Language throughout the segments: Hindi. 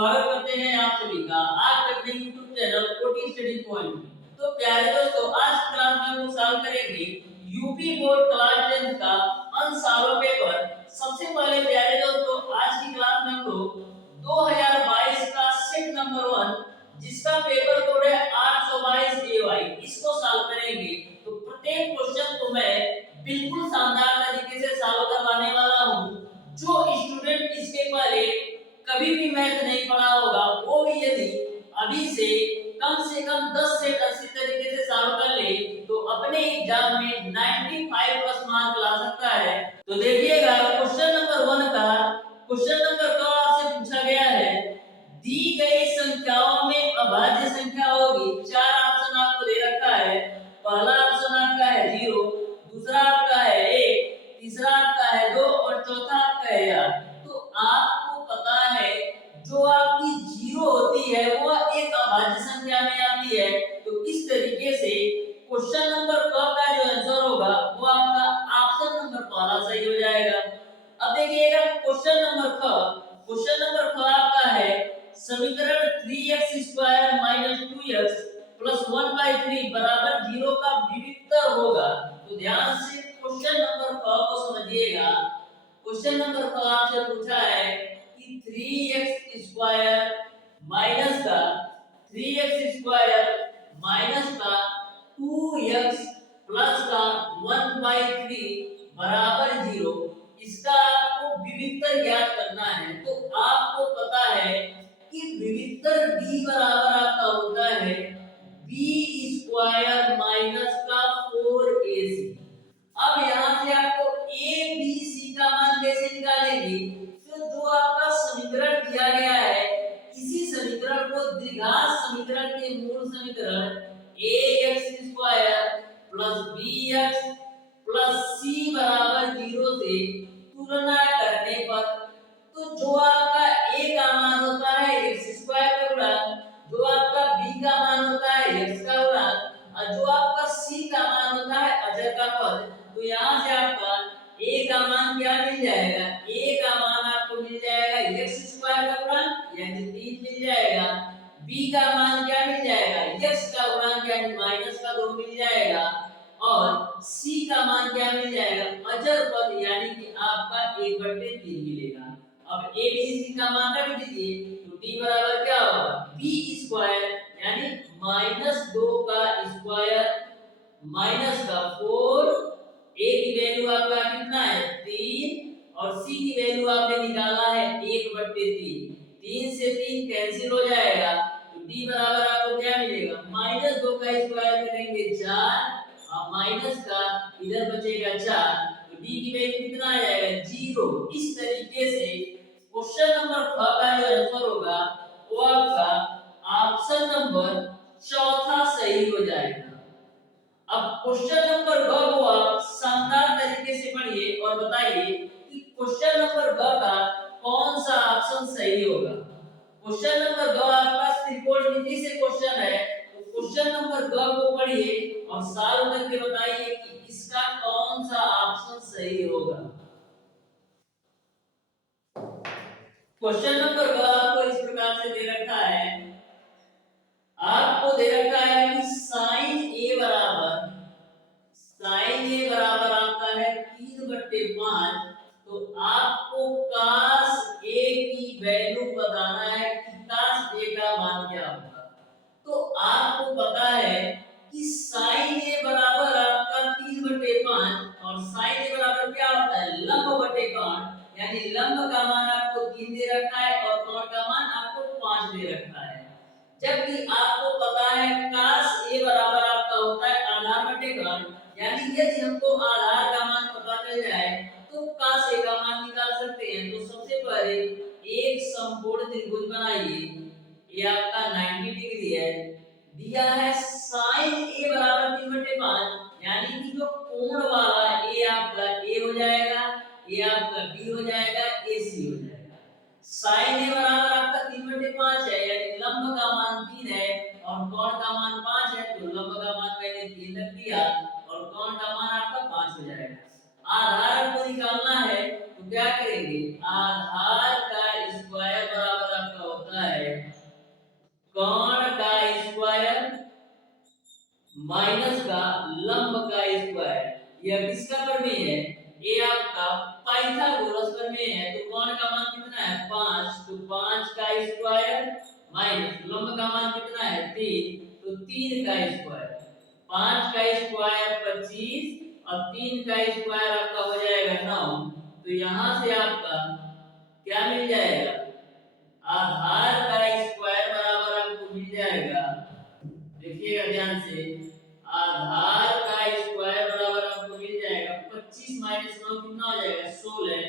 स्वागत करते हैं आप सभी का आपके अपने YouTube channel OT study point में। तो प्यारे दोस्तों, आज की क्लास में हम सॉल्व करेंगे यूपी बोर्ड क्लास 10 का अनसॉल्व पेपर। सबसे पहले प्यारे दोस्तों, आज की क्लास में हम लोग 2022 का सेट नंबर 1 जिसका पेपर कोड है 822 AY इसको सॉल्व करेंगे। तो प्रत्येक क्वेश्चन को मैं बिल्कुल शानदार तरीके से सॉल्व करवाने वाला हूं। जो स्टूडेंट इसके पहले कभी भी मैथ नहीं पढ़ा होगा वो भी यदि अभी से कम 10 से अच्छी तरीके से सॉल्व कर ले तो अपने एग्जाम में 95 प्लस मार्क ला सकता है। तो देखिएगा क्वेश्चन नंबर 1 का क्वेश्चन नंबर का आपसे पूछा गया है, दी गई संख्याओं में अभाज्य संख्या होगी। चार ऑप्शन आपको दे रखा है। पहला ऑप्शन आपका है 0, दूसरा आपका है 1, तीसरा आपका है 2 और चौथा आपका है 8। तो आपको पता है जो आपकी 0 होती है वो एक अभाज्य संख्या में आती है। तो इस तरीके से क्वेश्चन नंबर क का जो आंसर होगा वो आपका ऑप्शन नंबर पहला सही हो जाएगा। अब देखिएगा क्वेश्चन नंबर ख आपका है समीकरण 3x² - 2x + 1/3 बराबर 0 का विविक्तर होगा। तो ध्यान से क्वेश्चन नंबर ख को समझिएगा। क्वेश्चन नंबर ख आपसे पूछा है कि 3x² माइनस का 2x प्लस का 1/3 बराबर 0 इसका आपको विविक्तर ज्ञात करना है। तो आपको पता है कि विविक्तर b बराबर आपका होता है b² माइनस का 4ac। अब यहाँ से आपको a b c का मान कैसे निकालेंगे? तो जो आपका समीकरण दिया गया है इसी समीकरण को द्विघात समीकरण के मूल समीकरण ax² plus bx plus c बराबर 0 से तुलना करने पर तो जो आपका a का मान होता है x² का गुणा, जो आपका b का मान होता है x का गुणा और जो आपका c का मान होता है अचर का पद। तो यहाँ से आपका a का मान क्या मिल जाएगा? a का मान आपको मिल जाएगा x² का गुणा यानी 3 मिल जाएगा। b का मान क्या मिल जाएगा? x का गुणा यानी -2 मिल जाएगा और c का मान क्या मिल जाएगा? अचर पद यानी कि आपका 1/3 मिलेगा। अब a b c का मान रख दीजिए तो t बराबर क्या होगा? b² यानी -2 का स्क्वायर माइनस का 4। a की वैल्यू आपका कितना है? 3 और c की वैल्यू आपने निकाला है 1/3। 3 से 3 कैंसिल हो जाएगा तो d बराबर आपको क्या मिलेगा? -2 का स्क्वायर करेंगे 4 और माइनस का इधर बचेगा 4 तो d की वैल्यू कितना आ जाएगा? 0। इस तरीके से क्वेश्चन नंबर ख का जो आंसर होगा वो आपका ऑप्शन नंबर चौथा सही हो जाएगा। अब क्वेश्चन नंबर ग को आप शानदार तरीके से पढ़िए और बताइए कि क्वेश्चन नंबर ग का कौन सा ऑप्शन सही होगा। क्वेश्चन नंबर ग आपका त्रिकोणमिति से क्वेश्चन है। तो क्वेश्चन नंबर ग को पढ़िए और सॉल्व करके बताइए कि इसका कौन सा ऑप्शन सही होगा। क्वेश्चन नंबर ग आपको इस प्रकार से दे रखा है, आपको दे रखा है कि sin a बराबर आपका है 3/5। तो आपको cos a की वैल्यू बताना है कि cos a का मान क्या होगा। तो आपको पता है कि sin a बराबर आपका 3/5 और sin a बराबर क्या होता है? लंब/कोण यानी लंब का मान आपको 3 दे रखा है और कोण का मान आपको 5 दे रखा है। जबकि आपको पता है cos a बराबर आपका होता है आधार/कोण यानी यदि हमको आधार का मान पता चल जाए तो cos a का मान निकाल सकते हैं। तो सबसे पहले एक समकोण त्रिभुज बनाइए। ये आपका 90 डिग्री है, दिया है sin a बराबर 3/5 यानी कि जो कोण वाला a आपका a हो जाएगा, ये आपका b हो जाएगा, ac हो जाएगा। sin a बराबर आपका 3/5 है यानी लंब का मान 3 है और कोण का मान 5 है। तो लंब का मान मैंने 3 रख दिया और कोण का मान आपका 5 हो जाएगा। आधार को निकालना है तो क्या करेंगे? आधार का स्क्वायर बराबर आपका होता है माइनस का लंब का स्क्वायर। यह किसका प्रमेय है? ये आपका पाइथागोरस प्रमेय है। तो कोण का मान कितना है? 5। तो 5 का स्क्वायर माइनस लंब का मान कितना है? 3। तो 3 का स्क्वायर। 5 का स्क्वायर 25 और 3 का स्क्वायर आपका हो जाएगा 9। तो यहां से आपका क्या मिल जाएगा? आधार का स्क्वायर बराबर आपको मिल जाएगा, देखिएगा ध्यान से, आधार का स्क्वायर बराबर आपको मिल जाएगा 25 माइनस 9 कितना हो जाएगा? 16।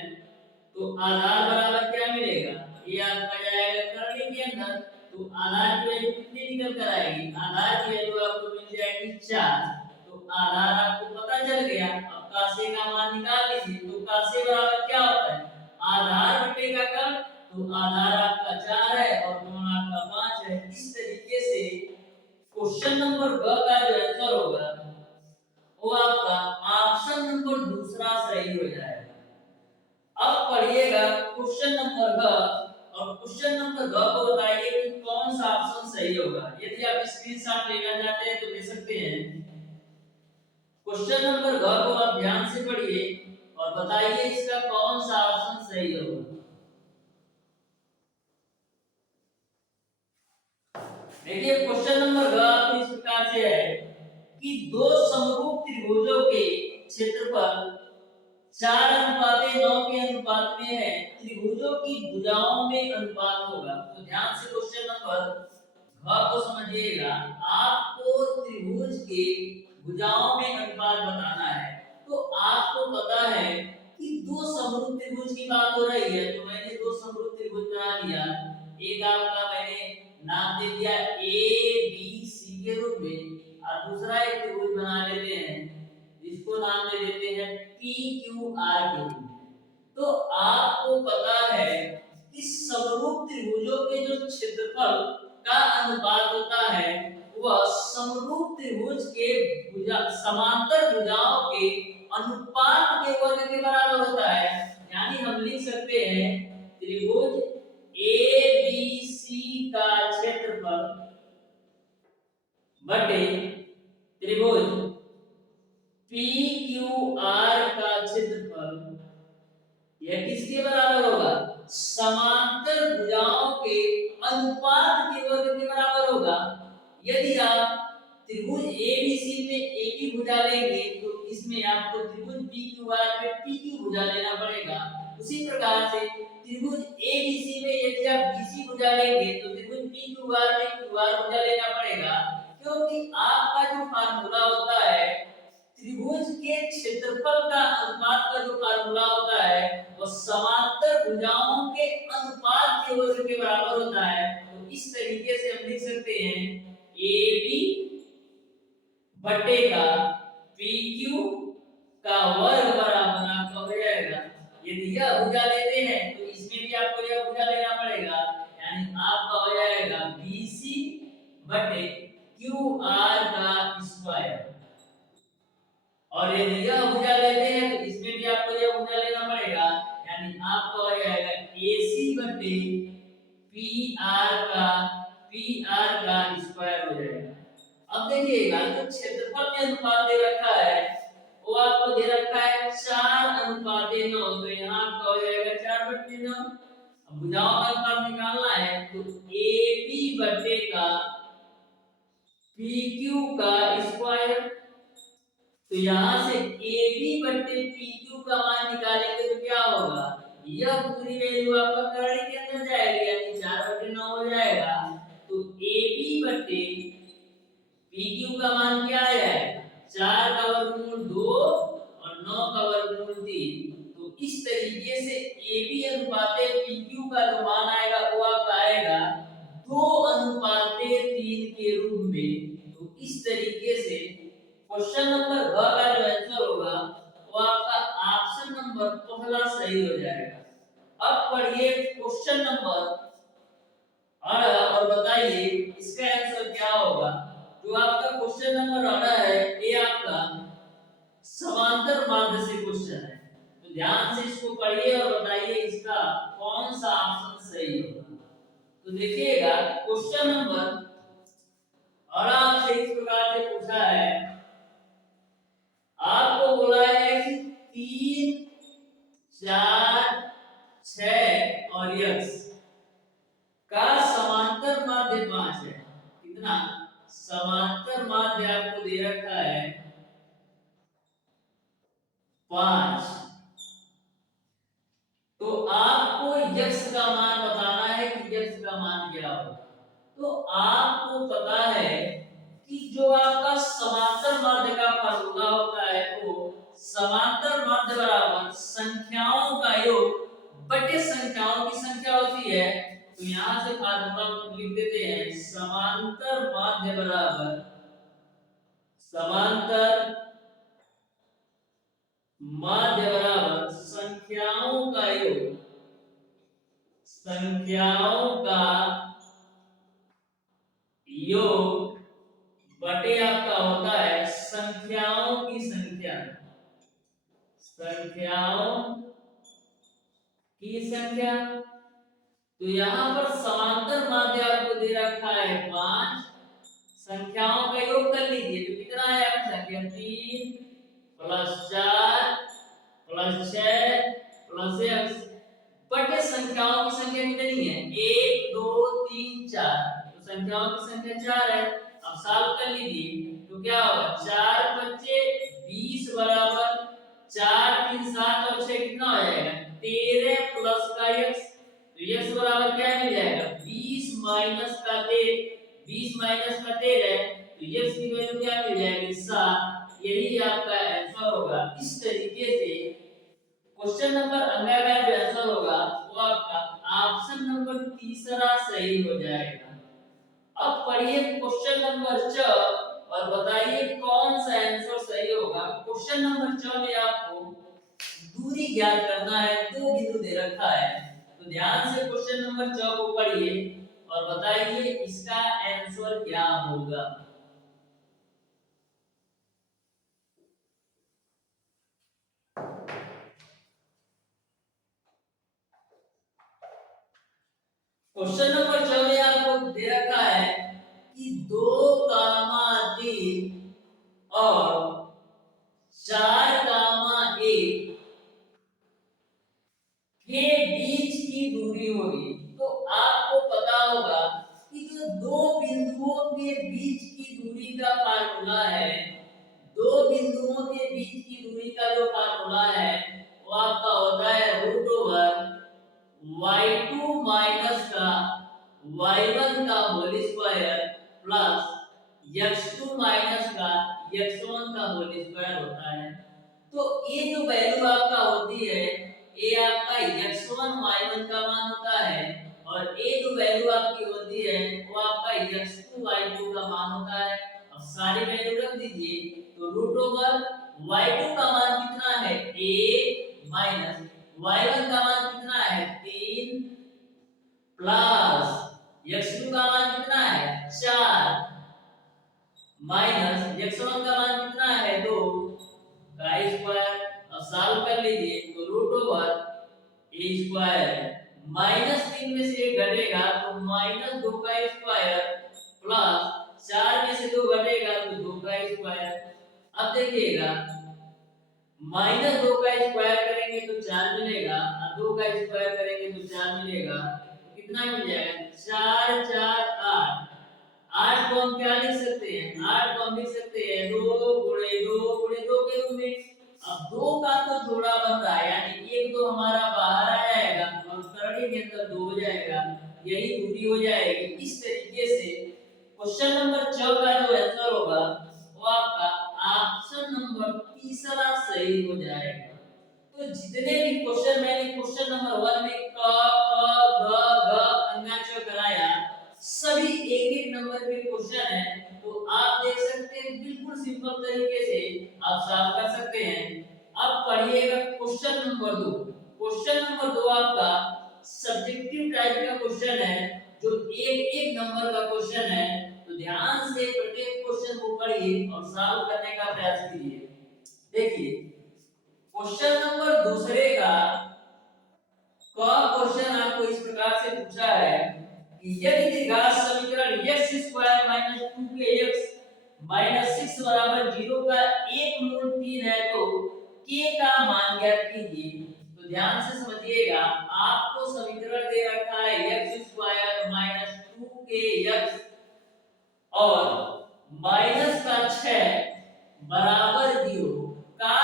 तो आधार बराबर क्या मिलेगा? ये आपका जाएगा करने के अंदर। तो आधार की वैल्यू कितनी निकल कर आएगी? आधार की वैल्यू आपको मिल जाएगी 4। तो आधार आपको पता चल गया। अब कासे का मान निकाल लीजिए। तो कासे बराबर क्या होता है? आधार बटेगा कण। तो आधार आपका 4 है और कोण आपका 5 है। इस तरीके से क्वेश्चन नंबर ब का जो आंसर होगा वो आपका ऑप्शन नंबर दूसरा सही हो जाएगा। अब पढ़िएगा क्वेश्चन नंबर ग, और क्वेश्चन नंबर ग को बताइए कि कौन सा ऑप्शन सही होगा। यदि आप स्क्रीनशॉट लेना चाहते हैं तो ले सकते हैं। क्वेश्चन नंबर ग को आप ध्यान से पढ़िए और बताइए इसका कौन सा ऑप्शन सही होगा। देखिए क्वेश्चन नंबर ग आपको इस प्रकार से है कि दो समरूप त्रिभुजों के क्षेत्रफल 4:9 के अनुपात में है। त्रिभुजों की भुजाओं में अनुपात होगा। तो ध्यान से क्वेश्चन नंबर घ को समझिएगा। आपको त्रिभुज के भुजाओं में अनुपात बताना है। तो आपको पता है कि दो समरूप त्रिभुज की बात हो रही है। तो मैंने दो समरूप त्रिभुज बना लिया। एक आपका मैंने नाम दे दिया ए बी सी के रूप में, और दूसरा एक त्रिभुज बना लेते हैं जिसको नाम दे देते हैं पी क्यू आर के रूप में। तो आपको पता है कि समरूप त्रिभुजों के जो क्षेत्रफल का अनुपात होता है वह समरूप त्रिभुज के भुजा समांतर भुजाओं के अनुपात के वर्ग के बराबर होता है। यानी हम लिख सकते हैं त्रिभुज ए बी सी का क्षेत्रफल बटे त्रिभुज पी क्यू आर का क्षेत्रफल, यह किसके बराबर होगा? समांतर भुजाओं के अनुपात के वर्ग के बराबर होगा। यदि आप त्रिभुज एबीसी में एक ही भुजा लेंगे तो इसमें आपको त्रिभुज पीक्यूआर पे पीक्यू भुजा लेना पड़ेगा। उसी प्रकार से त्रिभुज एबीसी में यदि आप बीसी भुजा लेंगे तो त्रिभुज पीक्यूआर में क्यूआर भुजा लेना पड़ेगा। क्योंकि आपका जो फार्मूला होता है त्रिभुज के क्षेत्रफल का अनुपात का जो फार्मूला होता है वो समांतर भुजाओं के अनुपात के वर्ग के बराबर होता है। तो इस तरीके से हम लिख सकते हैं AB बटे का PQ का वर्ग बराबर आपका हो जाएगा। यदि यह भुजा लेते हैं तो इसमें भी आपको यह भुजा लेना पड़ेगा। यानी आपका हो जाएगा BC बटे QR का स्क्वायर। और यदि यह भुजा लेते हैं तो इसमें भी आपको यह भुजा लेना पड़ेगा। यानी आपका हो जाएगा AC बटे PR का स्क्वायर हो जाएगा। अब देखिएगा जो क्षेत्रफल में अनुपात दे रखा है वो आपको दे रखा है 4:9। तो यहाँ आपका हो जाएगा 4/9। अब भुजाओं का अनुपात निकालना है तो AB बटे का PQ का स्क्वायर। तो यहाँ से AB बटे PQ का मान निकालेंगे तो क्या होगा? यह पूरी वैल्यू आपका करने के अंदर जाएगी यानी 4/9 हो जाएगा। तो AB बटे PQ का मान क्या आ जाएगा? 4 का वर्गमूल 2 और 9 का वर्गमूल 3। तो इस तरीके से AB अनुपाते PQ का जो मान आएगा वो आपका आएगा 2:3 के रूप में। तो इस तरीके से क्वेश्चन नंबर ग का जो आंसर होगा वो आपका ऑप्शन नंबर पहला सही हो जाएगा। अब पढ़िए क्वेश्चन नंबर और बताइए इसका आंसर क्या होगा। जो आपका क्वेश्चन नंबर 18 है ये आपका समांतर माध्य से क्वेश्चन है। तो ध्यान से इसको पढ़िए और बताइए इसका कौन सा ऑप्शन सही होगा। तो देखिएगा क्वेश्चन नंबर और आपसे इस प्रकार से पूछा है, आपको बोला है कि 3, 4, 6 और यक्स का समांतर माध्य 5 है। कितना? समांतर माध्य आपको दे रखा है 5। तो आपको यक्स का मान बताना है कि यक्स का मान क्या होगा। तो आपको पता है कि जो आपका समांतर माध्य का फार्मूला होता है वो समांतर माध्य बराबर संख्याओं का योग बटे संख्याओं की संख्या होती है। तो यहां से फार्मूला लिख देते हैं, समांतर माध्य बराबर समांतर माध्य बराबर संख्याओं का योग, संख्याओं का योग बटे आपका होता है संख्याओं की संख्या, संख्याओं की संख्या। तो यहाँ पर समांतर माध्य आपको दे रखा है 5, संख्याओं का योग कर लीजिए तो कितना है आपका संख्या 3 + 4 + 6 + 1 बटे संख्याओं की संख्या कितनी है 1 2 3 4। तो संख्याओं की संख्या 4 है। अब सॉल्व कर लीजिए तो क्या होगा 4 बच्चे 20 बराबर 4 3 7 और 6 कितना हो जाएगा 13 प्लस का x। तो x बराबर क्या मिल जाएगा 20 माइनस का 13, 20 माइनस का 13 तो x की वैल्यू क्या मिल जाएगी 7। यही आपका आंसर होगा। इस तरीके से क्वेश्चन नंबर अंडा का जो आंसर होगा वो आपका ऑप्शन नंबर तीसरा सही हो जाएगा। अब पढ़िए क्वेश्चन नंबर 4 और बताइए कौन सा आंसर सही होगा। क्वेश्चन नंबर 4 में आपको दूरी ज्ञात करना है, 2 बिंदु दे रखा है। तो ध्यान से क्वेश्चन नंबर 4 को पढ़िए और बताइए इसका आंसर क्या होगा। क्वेश्चन नंबर 4 में आपको दे रखा है कि 2,3 और 4,1 के बीच की दूरी होगी। तो आपको पता होगा कि जो दो बिंदुओं के बीच की दूरी का फार्मूला है, दो बिंदुओं के बीच की दूरी का जो फार्मूला है वो आपका होता है √y2 माइनस का y1 का whole square plus x2 minus का x1 का होल स्क्वायर होता है। तो ये जो वैल्यू आपका होती है ये आपका x1 y1 का मान होता है और ये जो वैल्यू आपकी होती है वो आपका x2 y2 का मान होता है। अब सारी वैल्यू रख दीजिए तो √y2 का मान कितना है 1 माइनस y1 का मान कितना है 3 प्लस x2 का मान कितना है 4 माइनस x1 का मान कितना है 2 का स्क्वायर। अब सॉल्व कर लीजिए तो √a² माइनस 3 में से 1 घटेगा तो -2 का स्क्वायर प्लस 4 में से 2 घटेगा तो 2 का स्क्वायर। अब देखिएगा -2 का स्क्वायर करेंगे तो 4 मिलेगा और 2 का स्क्वायर करेंगे तो 4 मिलेगा। तो कितना मिल जाएगा 4 4 8। 8 को हम क्या लिख सकते हैं 8 को हम लिख सकते हैं 2 × 2 × 2 के रूप में। अब 2 का तो जोड़ा बन रहा है यानी 1 2 हमारा बाहर आ जाएगा और करने के अंदर 2 हो जाएगा, यही दूरी हो जाएगी। इस तरीके से क्वेश्चन नंबर 4 का जो आंसर होगा वो आपका ऑप्शन नंबर तीसरा सही हो जाएगा। तो जितने भी क्वेश्चन मैंने क्वेश्चन नंबर 1 में क ख ग घ अंगाक्षर कराया सभी एक एक नंबर के क्वेश्चन है। तो आप देख सकते हैं बिल्कुल सिंपल तरीके से आप सॉल्व कर सकते हैं। अब पढ़िएगा क्वेश्चन नंबर 2। क्वेश्चन नंबर 2 आपका सब्जेक्टिव टाइप का क्वेश्चन है जो एक एक नंबर का क्वेश्चन है। तो ध्यान से प्रत्येक क्वेश्चन को पढ़िए और सॉल्व करने का प्रयास कीजिए। देखिए क्वेश्चन नंबर दूसरे का क्वेश्चन आपको इस प्रकार से पूछा है कि यदि द्विघात समीकरण x² - 2kx -6 बराबर 0 का एक मूल 3 है तो k का मान ज्ञात कीजिए। तो ध्यान से समझिएगा, आपको समीकरण दे रखा है x स्क्वायर माइनस 2kx और माइनस का 6 बराबर 0 का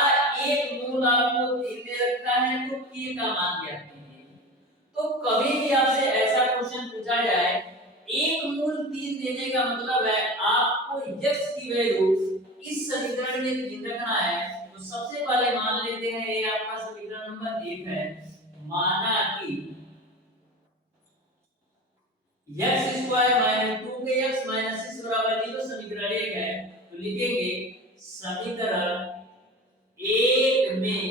एक मूल आपको 3 दे रखा है तो k का मान ज्ञात कीजिए। तो कभी भी आपसे ऐसा क्वेश्चन पूछा जाए, एक मूल 3 देने का मतलब है आपको x की वैल्यू इस समीकरण में 3 रखना है। तो सबसे पहले मान लेते हैं ये आपका समीकरण नंबर 1 है, माना कि x square minus 2kx minus 6 बराबर 0 समीकरण 1 है। तो लिखेंगे समीकरण 1 में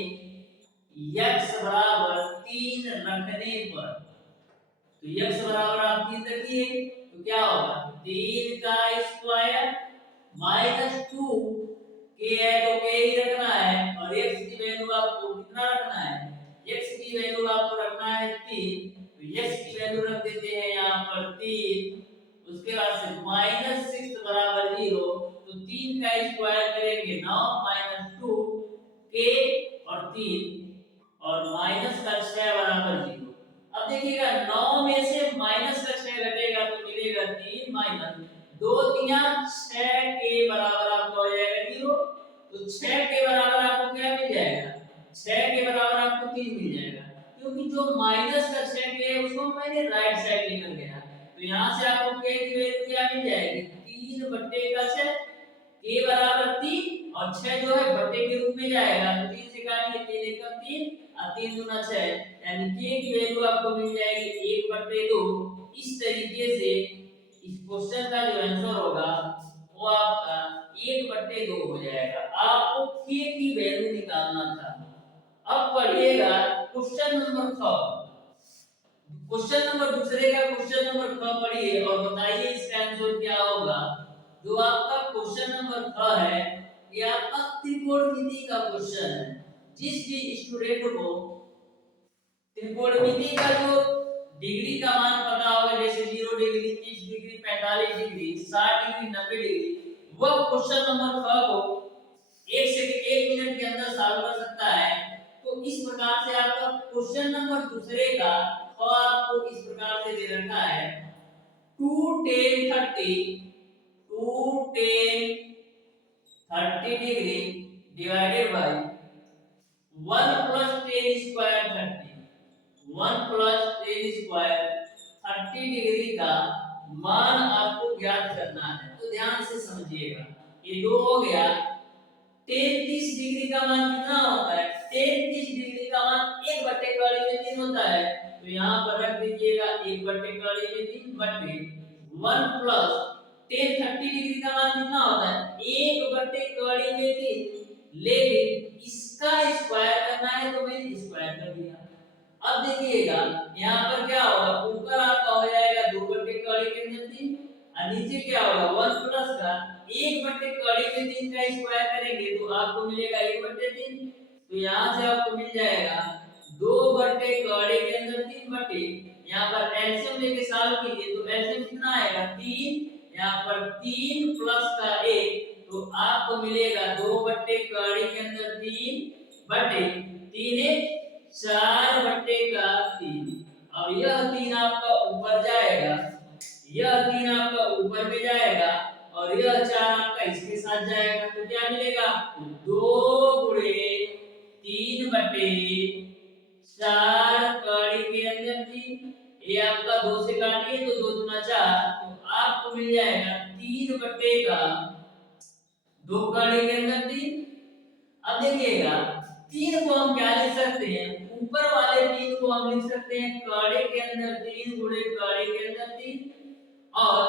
x बराबर 3 रखने पर, तो x बराबर आप 3 रखिए तो क्या होगा 3 का स्क्वायर माइनस 2 k है तो k ही रखना है और x की वैल्यू आपको कितना रखना है, x की वैल्यू आपको रखना है 3, तो x की वैल्यू रख देते हैं यहाँ पर 3। उसके बाद से माइनस 6 बराबर 0, तो 3 का स्क्वायर करेंगे 9 माइनस 2 k और 3 और माइनस का 6 बराबर 0। अब देखिएगा 9 में से माइनस का 6 घटेगा तो मिलेगा 3 माइनस 2 3 6 के बराबर आपको हो जाएगा 0। तो 6 के बराबर आपको क्या मिल जाएगा, 6 के बराबर आपको 3 मिल जाएगा, क्योंकि जो माइनस का 6 के है उसको मैंने राइट साइड लेकर गया। तो यहाँ से आपको k की वैल्यू क्या मिल जाएगी 3 बट्टे का 6, k बराबर 3 और 6 जो है बट्टे के रूप में जाएगा तो 3 से काटिए 3 एकम 3 और 3 दूना 6, यानी k की वैल्यू आपको मिल जाएगी 1/2। इस तरीके से इस क्वेश्चन का जो आंसर होगा वो आपका 1/2 हो जाएगा। आपको k की वैल्यू निकालना था। अब पढ़िएगा क्वेश्चन नंबर 6। क्वेश्चन नंबर दूसरे का क्वेश्चन नंबर 6 पढ़िए और बताइए इसका आंसर क्या होगा। जो आपका क्वेश्चन नंबर 6 है ये आपका त्रिकोणमिति का क्वेश्चन है। जिस भी स्टूडेंट को त्रिकोणमिति का जो डिग्री का मान पता होगा, जैसे 0 degree 30 degree 45 degree 60 degree 90 degree, वह क्वेश्चन नंबर 6 को 1 मिनट के अंदर सॉल्व कर सकता है। तो इस प्रकार से आपका क्वेश्चन नंबर दूसरे का आपको इस प्रकार से दे रखा है 2 10 30 degree divided by 1 plus 10 square 30, 1 plus 10 square 30 degree का मान आपको ज्ञात करना है। तो ध्यान से समझिएगा, ये 2 हो गया। 30 डिग्री का मान कितना होता है, 30 डिग्री का मान 1/3 में 3 होता है। तो यहाँ पर रख दीजिएगा 1/3 में 3 बटे 1 प्लस 10 30 डिग्री का मान कितना होता है 1/3 में 3, लेकिन इसका स्क्वायर करना है तो मैंने स्क्वायर कर दिया। अब देखिएगा यहाँ पर क्या होगा, ऊपर आपका हो जाएगा 2/3 के अंदर 3 और नीचे क्या होगा 1 प्लस का 1/3 में 3 का स्क्वायर करेंगे तो आपको मिलेगा 1/3। तो यहाँ से आपको मिल जाएगा 2/3 के अंदर 3 बटे, यहाँ पर एलसीएम लेके सॉल्व कीजिए तो एलसीएम कितना आएगा 3, यहाँ पर 3 प्लस का 1 तो आपको मिलेगा 2/3 के अंदर 3 बटे 3 4/3। अब यह 3 आपका ऊपर जाएगा, यह 3 आपका ऊपर में जाएगा और यह 4 आपका इसके साथ जाएगा। तो क्या मिलेगा आपको 2 गुणे 3 बटे 4 कड़ी के अंदर 3, ये आपका 2 से काटिए तो 2 दूना 4, तो आपको मिल जाएगा 3/2 कड़ी के अंदर 3। अब देखिएगा 3 को हम क्या लिख सकते हैं, ऊपर वाले 3 को हम लिख सकते हैं कड़ी के अंदर 3 गुणे कड़ी के अंदर 3 और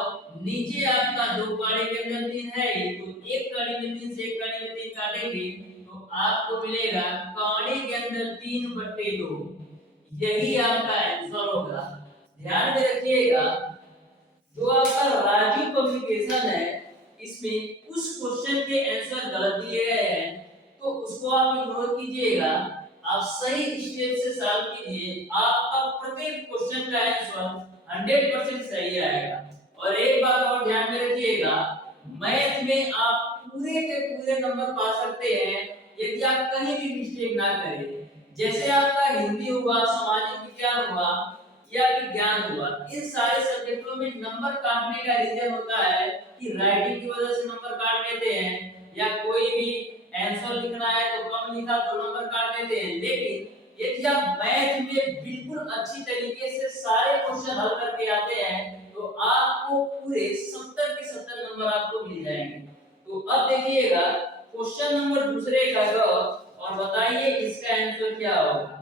नीचे आपका 2 कड़ी के अंदर 3 है, तो एक कड़ी में 3 से एक कड़ी में 3 काटेंगे तो आपको मिलेगा कड़ी के अंदर 3/2। यही आपका आंसर होगा। ध्यान में रखिएगा जो आपका राजीव पब्लिकेशन है इसमें कुछ क्वेश्चन के आंसर गलत दिए गए हैं तो उसको आप इग्नोर कीजिएगा, आप सही स्टेप से सॉल्व कीजिए, आपका प्रत्येक क्वेश्चन का आंसर 100% सही आएगा। और एक बात और ध्यान में रखिएगा, मैथ में आप पूरे के पूरे नंबर पा सकते हैं यदि आप कहीं भी मिस्टेक ना करें। जैसे आपका हिंदी हुआ, सामाजिक विज्ञान हुआ या विज्ञान हुआ, इन सारे सब्जेक्टों में नंबर काटने का रीजन होता है कि राइटिंग की वजह से नंबर काट लेते हैं, या कोई भी आंसर लिखना है तो कम लिखा तो नंबर काट लेते हैं। लेकिन यदि आप मैथ में बिल्कुल अच्छी तरीके से सारे क्वेश्चन हल करके आते हैं तो आपको पूरे 70 के 70 नंबर आपको मिल जाएंगे। तो अब देखिएगा क्वेश्चन नंबर दूसरे का ग, और बताइए इसका आंसर क्या होगा।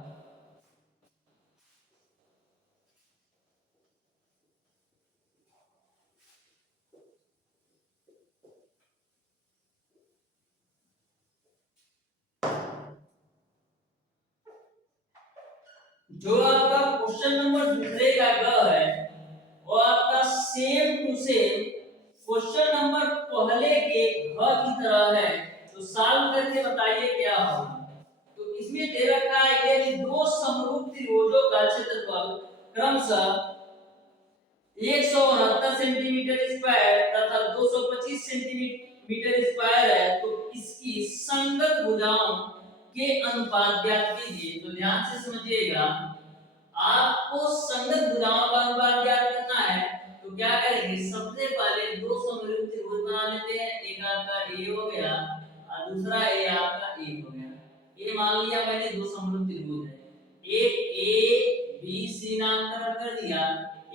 जो आपका क्वेश्चन नंबर दूसरे का ग है वो आपका same to same question number पहले के घ की तरह है। तो सॉल्व करके बताइए क्या होगा। तो इसमें दे रखा है यदि दो समरूप त्रिभुजों का क्षेत्रफल क्रमशः 169 सेंटीमीटर स्क्वायर तथा 225 सेंटीमीटर स्क्वायर है तो इसकी संगत भुजाओं के अनुपात ज्ञात कीजिए। तो ध्यान से समझिएगा, आपको संगत भुजाओं का अनुपात ज्ञात करना है। तो क्या करेंगे, सबसे पहले दो समरूप त्रिभुज बना लेते हैं। एक आपका ए हो गया और दूसरा ए आपका ए हो गया। ये मान लिया मैंने दो समरूप त्रिभुज है, एक ए बी सी नामकरण कर दिया,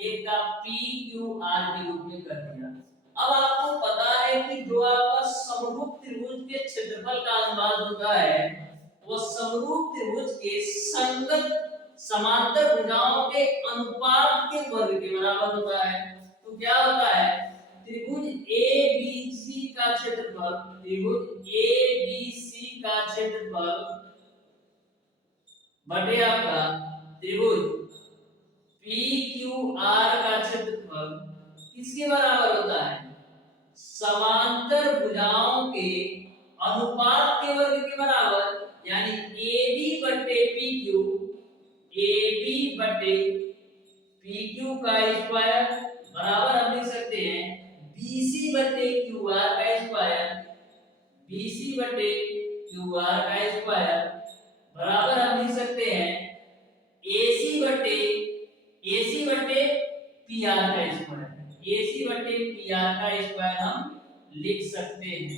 एक का पी क्यू आर के रूप में कर दिया। अब आपको पता है कि जो आपका समरूप त्रिभुज के क्षेत्रफल का अनुपात होता है वो समरूप त्रिभुज के संगत समांतर भुजाओं के अनुपात के वर्ग के बराबर होता है। तो क्या होता है, त्रिभुज ABC का क्षेत्रफल, त्रिभुज ABC का क्षेत्रफल बटे आपका त्रिभुज PQR का क्षेत्रफल किसके बराबर होता है, समांतर भुजाओं के अनुपात के वर्ग के बराबर। यानी AB बटे PQ, AB बटे PQ का स्क्वायर बराबर हम लिख सकते हैं BC बटे QR का स्क्वायर, BC बटे QR का स्क्वायर बराबर हम लिख सकते हैं AC बटे PR का स्क्वायर, AC बटे PR का स्क्वायर हम लिख सकते हैं।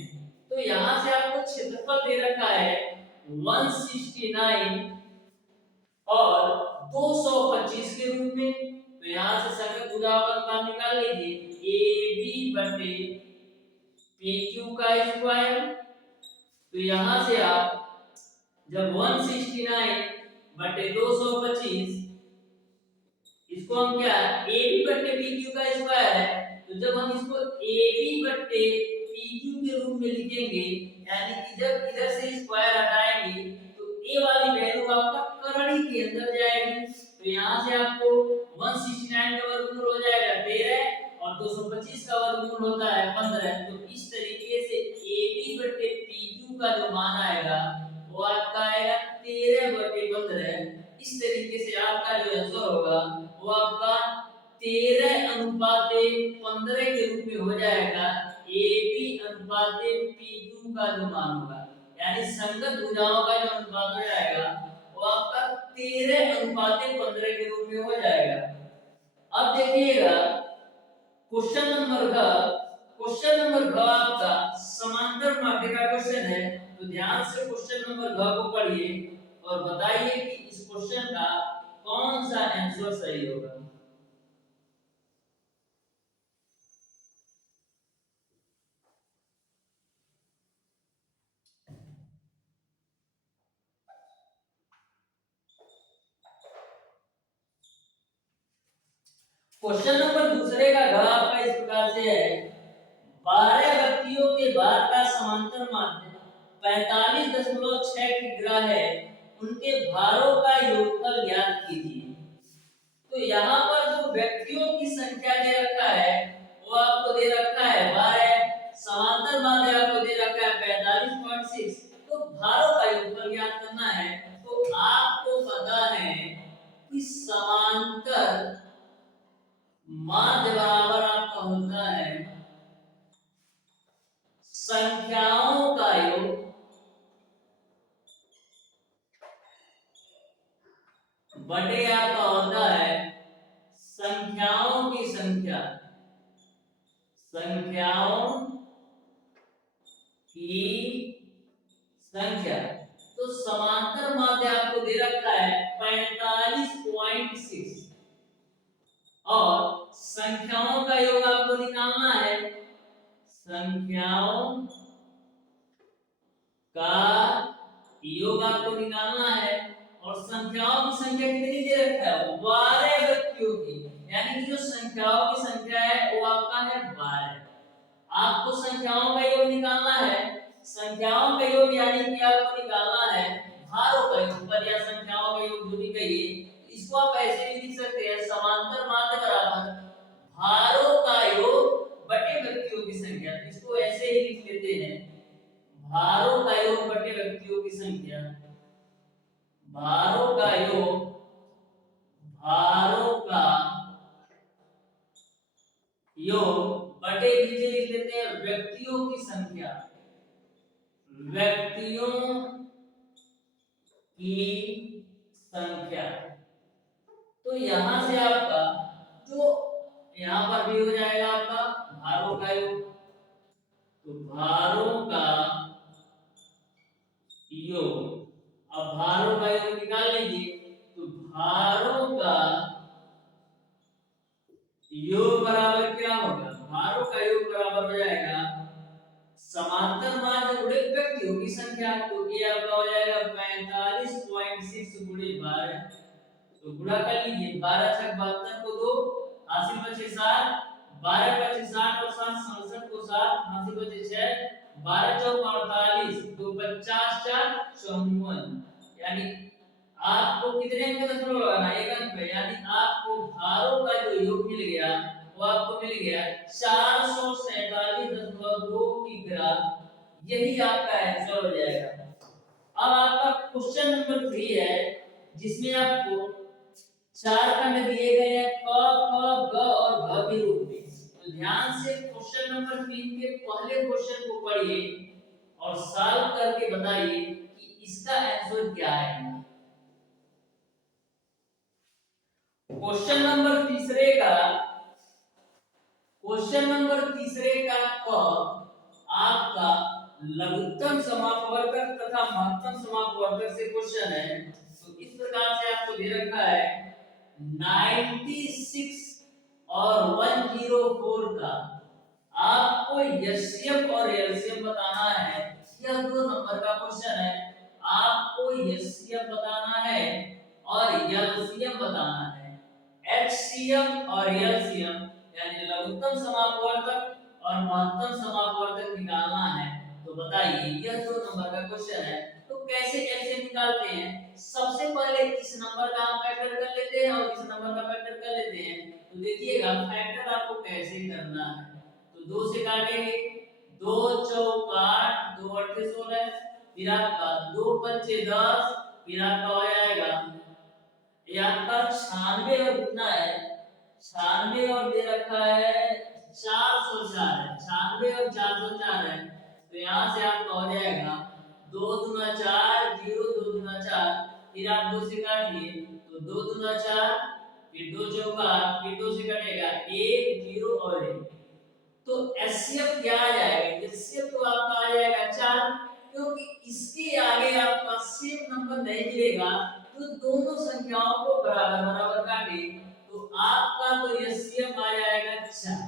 तो यहां से आपको क्षेत्रफल दे रखा है 169 और 225 के रूप में। तो यहां से संगत भुजाओं का अनुपात निकाल लीजिए, AB बटे PQ का स्क्वायर। तो यहां से आप जब 169 बटे 225, इसको हम क्या AB बटे PQ का स्क्वायर है, तो जब हम इसको AB बटे PQ के रूप में लिखेंगे, यानी कि जब इधर से स्क्वायर हटाएंगे तो ए वाली वैल्यू आपका करड़ी के अंदर जाएगी। तो यहां से आपको 169 का वर्गमूल हो जाएगा 13 और 225 का वर्गमूल होता है 15। तो इस तरीके से AB बटे PQ का जो मान आएगा वो आपका आएगा 13 बटे 15। इस तरीके से आपका जो आंसर होगा वो आपका 13 अनुपाते 15 के रूप में हो जाएगा। AB अनुपाते PQ का जो मान होगा, यानी संगत भुजाओं का जो अनुपात हो जाएगा वो आपका 13 अनुपाते 15 के रूप में हो जाएगा। अब देखिएगा क्वेश्चन नंबर का, क्वेश्चन नंबर घ आपका समांतर माध्य का क्वेश्चन है। तो ध्यान से क्वेश्चन नंबर घ को पढ़िए और बताइए कि इस क्वेश्चन का कौन सा आंसर सही होगा। क्वेश्चन नंबर दूसरे का घ आपका इस प्रकार से है, 12 व्यक्तियों के भार का समांतर माध्य 45.6 किग्रा है, उनके भारों का योगफल ज्ञात कीजिए। तो यहाँ पर जो व्यक्तियों की संख्या दे रखा है वो आपको दे रखा है 12, समांतर माध्य आपको दे रखा है 45.6। तो भारों का योगफल ज्ञात करना है। तो आपको पता है कि समांतर माध्य बराबर आपका होता है संख्याओं का योग बटे आपका होता है संख्याओं की संख्या, संख्याओं की संख्या। तो समांतर माध्य आपको दे रखा है 45.6 और संख्याओं का योग आपको निकालना है, संख्याओं का योग आपको निकालना है। और संख्याओं की संख्या कितनी दे रखा है 12 व्यक्तियों की, यानी कि जो संख्याओं की संख्या है वो आपका है 12। आपको संख्याओं का योग निकालना है, संख्याओं का योग यानी कि आपको निकालना है भारों का योग पर, या संख्याओं का योग जो भी कहिए, इसको आप ऐसे भी लिख सकते हैं समांतर माध्य बराबर भारों का योग बटे व्यक्तियों की संख्या। इसको ऐसे ही लिख लेते हैं भारों का योग बटे व्यक्तियों की संख्या, भारों का योग, भारों का योग बटे नीचे लिख लेते हैं व्यक्तियों की संख्या, व्यक्तियों की संख्या। तो यहां से आपका जो यहां पर भी हो जाएगा आपका भारों का योग, तो भारों का योग, अब भारों का योग निकाल लीजिए, तो भारों का योग बराबर क्या होगा, भारों का योग बराबर हो जाएगा समांतर माध्य गुणे व्यक्तियों की संख्या, तो ये आपका हो जाएगा 45.6 गुणे 12, तो गुणा कर लीजिए 12 छक 72 को 2, हासिल बचे 7, 12 बचे 60 और 7 67 को 7, हासिल बचे 6, 12 चौक 48, 2 50 4 54, यानी आपको कितने अंक का दशमलव लगाना है, 1 अंक पे, यानी आपको भारों का जो योग मिल गया वो आपको मिल गया 447.2 किग्रा। यही आपका आंसर हो जाएगा। अब आपका क्वेश्चन नंबर 3 है जिसमें आपको 4 खंड दिए गए हैं क ख ग और घ के रूप में। तो ध्यान से क्वेश्चन नंबर 3 के पहले क्वेश्चन को पढ़िए और सॉल्व करके बताइए कि इसका आंसर क्या है। क्वेश्चन नंबर तीसरे का क आपका लघुत्तम समापवर्तक तथा महत्तम समापवर्तक से क्वेश्चन है। तो इस प्रकार से आपको दे रखा है 96 और 104 का आपको एचसीएफ और एलसीएम बताना है। यह 2 नंबर का क्वेश्चन है, आपको एचसीएफ बताना है और एलसीएम बताना है। एचसीएफ और एलसीएम यानी लघुत्तम समापवर्तक और महत्तम समापवर्तक निकालना है। तो बताइए यह 2 नंबर का क्वेश्चन है, तो कैसे एलसीएम निकालते हैं। सबसे पहले इस नंबर का हम फैक्टर कर लेते हैं और इस नंबर का फैक्टर कर लेते हैं। तो देखिएगा फैक्टर आपको कैसे करना है। तो 2 से काटेंगे, 2 चौक 8, 2 अट्ठे 16, फिर आपका 2 पंचे 10, फिर आपका हो जाएगा ये आपका 96 और कितना है 96 और दे रखा है 404 है, 96 और 404 है। तो यहाँ से आपका हो जाएगा 2 दूना 4, 0 2 दूना 4, फिर आप 2 से काटिए तो 2 दूना 4, फिर 2 चौका 8, फिर 2 से कटेगा 1 0 और 1। तो एचसीएफ क्या आ जाएगा, एचसीएफ तो आपका आ जाएगा 4, क्योंकि इसके आगे आपका सेम नंबर नहीं मिलेगा। तो दोनों संख्याओं को बराबर बराबर काटे तो आपका तो एचसीएफ आ जाएगा 4।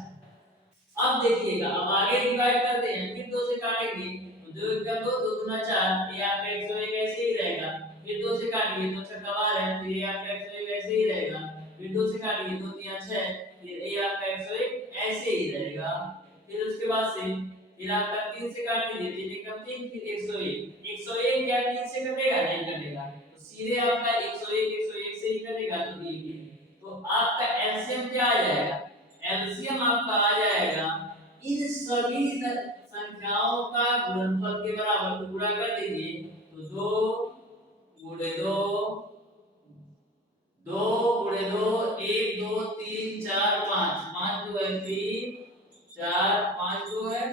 अब देखिएगा अब आगे डिवाइड करते हैं, फिर 2 से काटेंगे तो 2 1 2, 2 दूना 4, ये आपका 101 ऐसे ही रहेगा। फिर 2 से काटिए तो 6 12 है, फिर ये आपका 101 ऐसे ही रहेगा। फिर 2 से काटिए 2 3 6, फिर ये आपका 101 ऐसे ही रहेगा। फिर उसके बाद से फिर आपका 3 से काट लीजिए, 3 एकम 3, फिर 101, 101 क्या 3 से कटेगा, नहीं कटेगा, तो सीधे आपका 101 101 से ही कटेगा। तो ये तो आपका एलसीएम क्या आ जाएगा, एलसीएम आपका आ जाएगा इन सभी संख्याओं का गुणनफल के बराबर। तो गुणा कर दीजिए तो 2 गुणे 2, 2 गुणे 2, 1 2 3 4 5, 5 2 है 3 4 5 2 है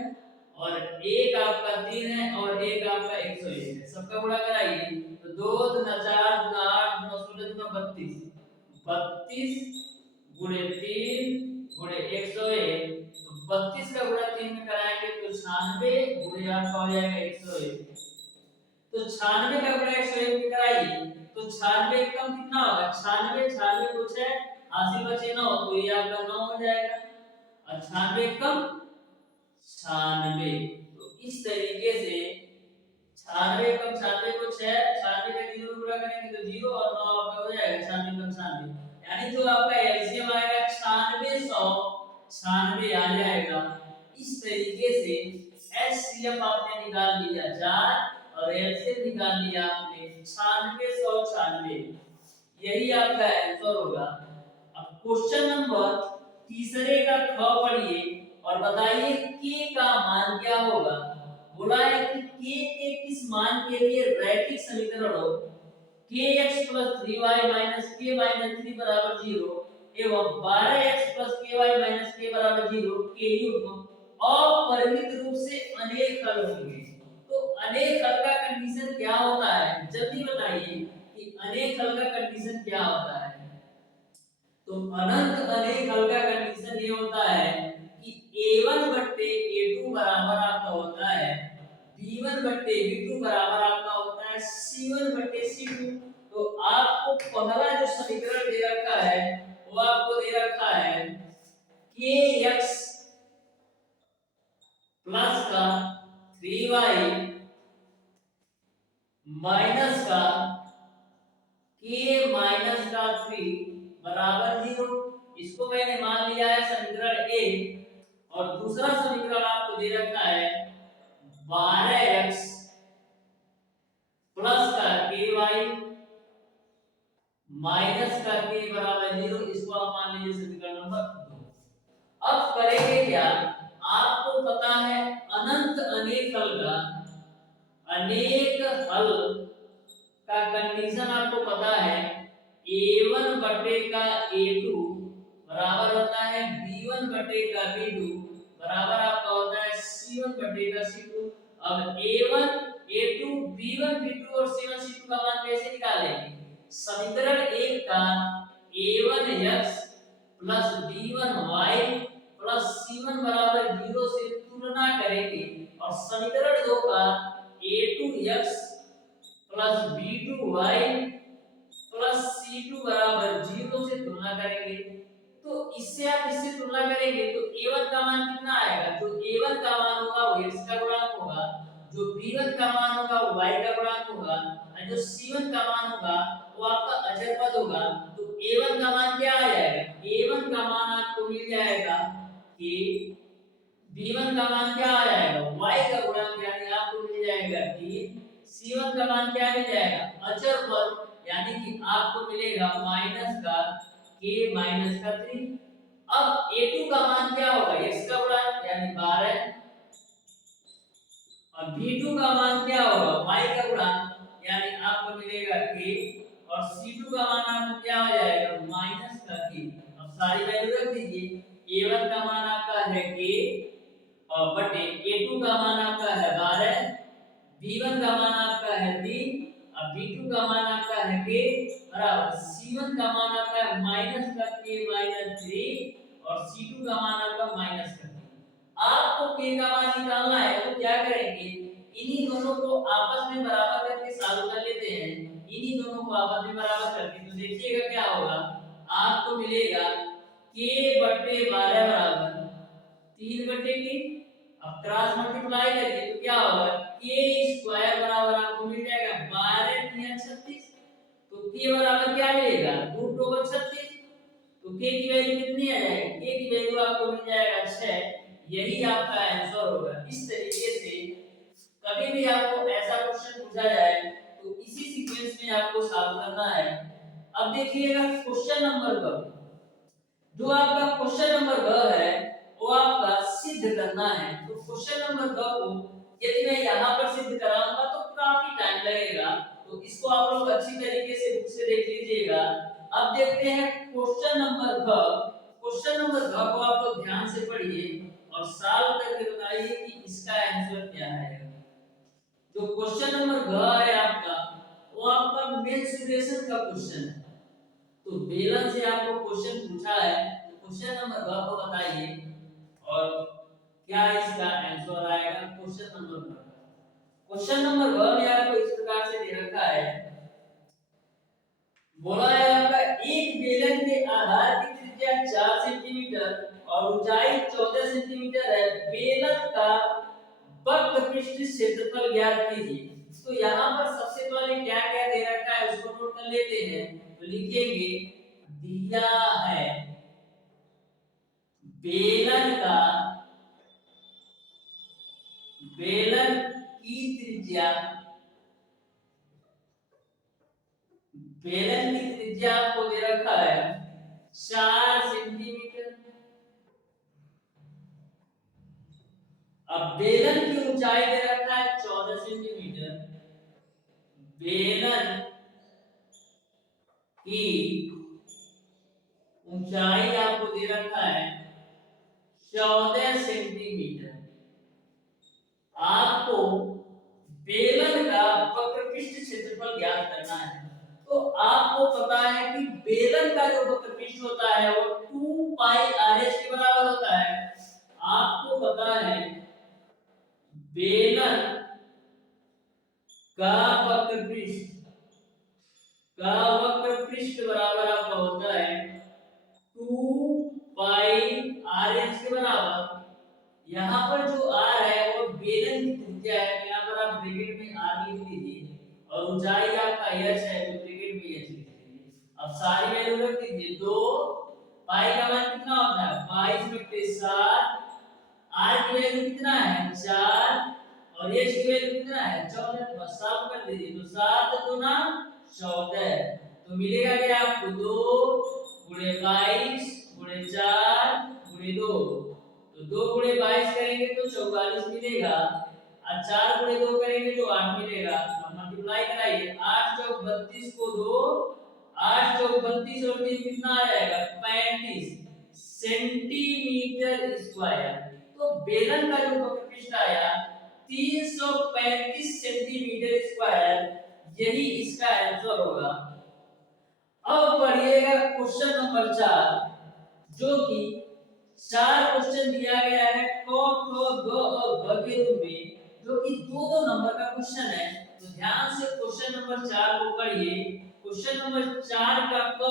और एक आपका 3 है और एक आपका 101 है, सबका गुणा कराइए तो 2 दूना 4 दूना 8 दूना 16 दूना 32, 32 गुणे 3 गुणे 101, तो 32 का गुणा 3 में कराएंगे तो 96 गुणे आपका हो जाएगा 101, तो 96 का गुणा 101 में कराइए तो 96 कम कितना होगा, 96 96 कुछ है 80 बचे 9, तो ये आपका 9 हो जाएगा, और 96 कम 96, तो इस तरीके से 96 कम 96 कुछ है, 96 का 0 गुणा करेंगे तो 0 और 9 आपका हो जाएगा 96 कम 96, यानी जो आपका एलसीएम आएगा 96 100 96 आ जाएगा। इस तरीके से एचसीएफ आपने निकाल लिया 4 और एलसीएम निकाल लिया आपने 96 100 96, यही आपका आंसर होगा। अब क्वेश्चन नंबर तीसरे का ख पढ़िए और बताइए के का मान क्या होगा। बोला है कि के किस मान के लिए रैखिक समीकरण हो kx + 3y - k - 3 = 0 एवं 12x + ky - k = 0 के युग्म अपरिमित रूप से अनेक हल होंगे। तो अनेक हल का कंडीशन क्या होता है, जल्दी बताइए कि अनेक हल का कंडीशन क्या होता है। तो अनंत अनेक हल का कंडीशन ये होता है कि a1 बट्टे a2 बराबर आपका होता है b1 बट्टे b2 बराबर आपका होता है c1 बट्टे c2। तो आपको पहला जो समीकरण दे रखा है वो आपको दे रखा है kx प्लस का 3y माइनस का k माइनस का 3 बराबर 0। इसको मैंने मान लिया है समीकरण ए, और दूसरा समीकरण आपको दे रखा है 12x प्लस का ky माइनस का k बराबर 0, इसको आप मान लीजिए समीकरण नंबर 2। अब करेंगे क्या, आपको पता है अनंत अनेक हल का कंडीशन आपको पता है a1 बटे का a2 बराबर होता है b1 बटे का b2 बराबर आपका होता है c1 बटे का c2। अब a1 a2 b1 b2 और c1 c2 का मान कैसे निकालेंगे, समीकरण 1 का a1x plus b1y plus c1 बराबर 0 से तुलना करेंगे, और समीकरण 2 का a2x plus b2y plus c2 बराबर 0 से तुलना करेंगे। तो इससे आप इससे तुलना करेंगे तो a1 का मान कितना आएगा, जो a1 का मान होगा वो x का गुणांक होगा, जो b1 का मान होगा वो y का गुणांक होगा, और जो c1 का मान होगा वो आपका अचर पद होगा। तो a1 का मान क्या आ जाएगा, a1 का मान आपको मिल जाएगा कि b1 का मान क्या आ जाएगा y का गुणांक, यानी आपको मिल जाएगा कि c1 का मान क्या मिल जाएगा अचर पद, यानी कि आपको मिलेगा माइनस का k माइनस का 3। अब a2 का मान क्या होगा x का गुणांक यानी 12, और b2 का मान क्या होगा y का गुणांक यानी आपको मिलेगा k, और c2 का मान आपको क्या हो जाएगा माइनस का k। अब सारी वैल्यू रख दीजिए, a1 का मान आपका है k और बटे a2 का मान आपका है 12, b1 का मान आपका है 3, अब b2 का मान आपका है k बराबर c1 का मान आपका है माइनस का k माइनस 3 और c2 का मान आपका माइनस का 3। आपको k का मान निकालना है तो क्या करेंगे, इन्हीं दोनों को आपस में बराबर करके सॉल्व कर लेते हैं। इन्हीं दोनों को आपस में बराबर करके तो देखिएगा क्या होगा, आपको मिलेगा k बटे 12 बराबर 3 बटे k। अब क्रॉस मल्टीप्लाई करिए तो क्या होगा k स्क्वायर बराबर आपको मिल जाएगा 12 3 36, तो k बराबर क्या मिलेगा रूट ओवर 36। तो k की वैल्यू कितनी आ जाएगी, k की वैल्यू आपको मिल जाएगा 6, यही आपका आंसर होगा। इस तरीके से कभी भी आपको ऐसा क्वेश्चन पूछा जाए तो इसी सीक्वेंस में आपको सॉल्व करना है। अब देखिएगा क्वेश्चन नंबर ब, जो आपका क्वेश्चन नंबर ब है वो आपका सिद्ध करना है। तो क्वेश्चन नंबर ब को यदि मैं यहाँ पर सिद्ध कराऊंगा तो काफी टाइम लगेगा, तो इसको आप लोग अच्छी तरीके से बुक से देख लीजिएगा। अब देखते हैं क्वेश्चन नंबर ब। क्वेश्चन नंबर ब को आप लोग ध्यान से पढ़िए और सॉल्व करके बताइए कि इसका आंसर क्या है। जो क्वेश्चन नंबर ग है आपका, वो आपका मेंस्ट्रुएशन का क्वेश्चन है। तो बेलन से आपको क्वेश्चन पूछा है, तो क्वेश्चन नंबर ग को बताइए और क्या इसका आंसर आएगा क्वेश्चन नंबर ग। क्वेश्चन नंबर ग में आपको इस प्रकार से दे रखा है, बोला है आपका एक बेलन के आधार की त्रिज्या 4 सेंटीमीटर और ऊंचाई 14 सेंटीमीटर है, बेलन का वक्र पृष्ठ क्षेत्रफल ज्ञात कीजिए। तो यहाँ पर सबसे पहले क्या क्या दे रखा है उसको नोट कर लेते हैं। तो लिखेंगे दिया है बेलन की त्रिज्या, बेलन की त्रिज्या आपको दे रखा है 4 सेंटीमीटर। अब बेलन की ऊंचाई दे रखा है 14 सेंटीमीटर। बेलन की ऊंचाई आपको दे रखा है 14 सेंटीमीटर। आपको बेलन का वक्र पृष्ठ क्षेत्रफल ज्ञात करना है। तो आपको पता है कि बेलन का जो वक्र पृष्ठ होता है वो 2 पाई आरएस के बराबर होता है। आपको पता है बेलन का वक्र पृष्ठ बराबर आपका होता है 2 पाई आरएस के बराबर। यहाँ पर जो आर है वो बेलन की त्रिज्या है, यहाँ पर आप ब्रैकेट में आर लिख लीजिए और ऊंचाई आपका एच है तो ब्रैकेट में एच लिख लीजिए। अब सारी वैल्यू रख दीजिए। 2 पाई का मान कितना होता है 22/7, आर की वैल्यू कितना है 4 और एच की वैल्यू कितना है 14। तो बस साफ कर दीजिए। तो 7 दूना 14, तो मिलेगा क्या आपको 2 गुणे 22 गुणे 4 गुणे 2। तो 2 गुणे 22 करेंगे तो 44 मिलेगा और 4 गुणे 2 करेंगे तो 8 मिलेगा। अब मल्टीप्लाई कराइए, 8 चौक 32 को 2, 8 चौक 32 और 3 कितना आ जाएगा 35 सेंटीमीटर स्क्वायर। तो बेलन का जो वक्र पृष्ठ आया 335 सेंटीमीटर स्क्वायर, यही इसका आंसर होगा। अब पढ़िएगा क्वेश्चन नंबर 4, जो कि 4 क्वेश्चन दिया गया है क ख ग और घ के रूप में, जो कि दो नंबर का क्वेश्चन है। तो ध्यान से क्वेश्चन नंबर 4 को पढ़िए। क्वेश्चन नंबर 4 का क को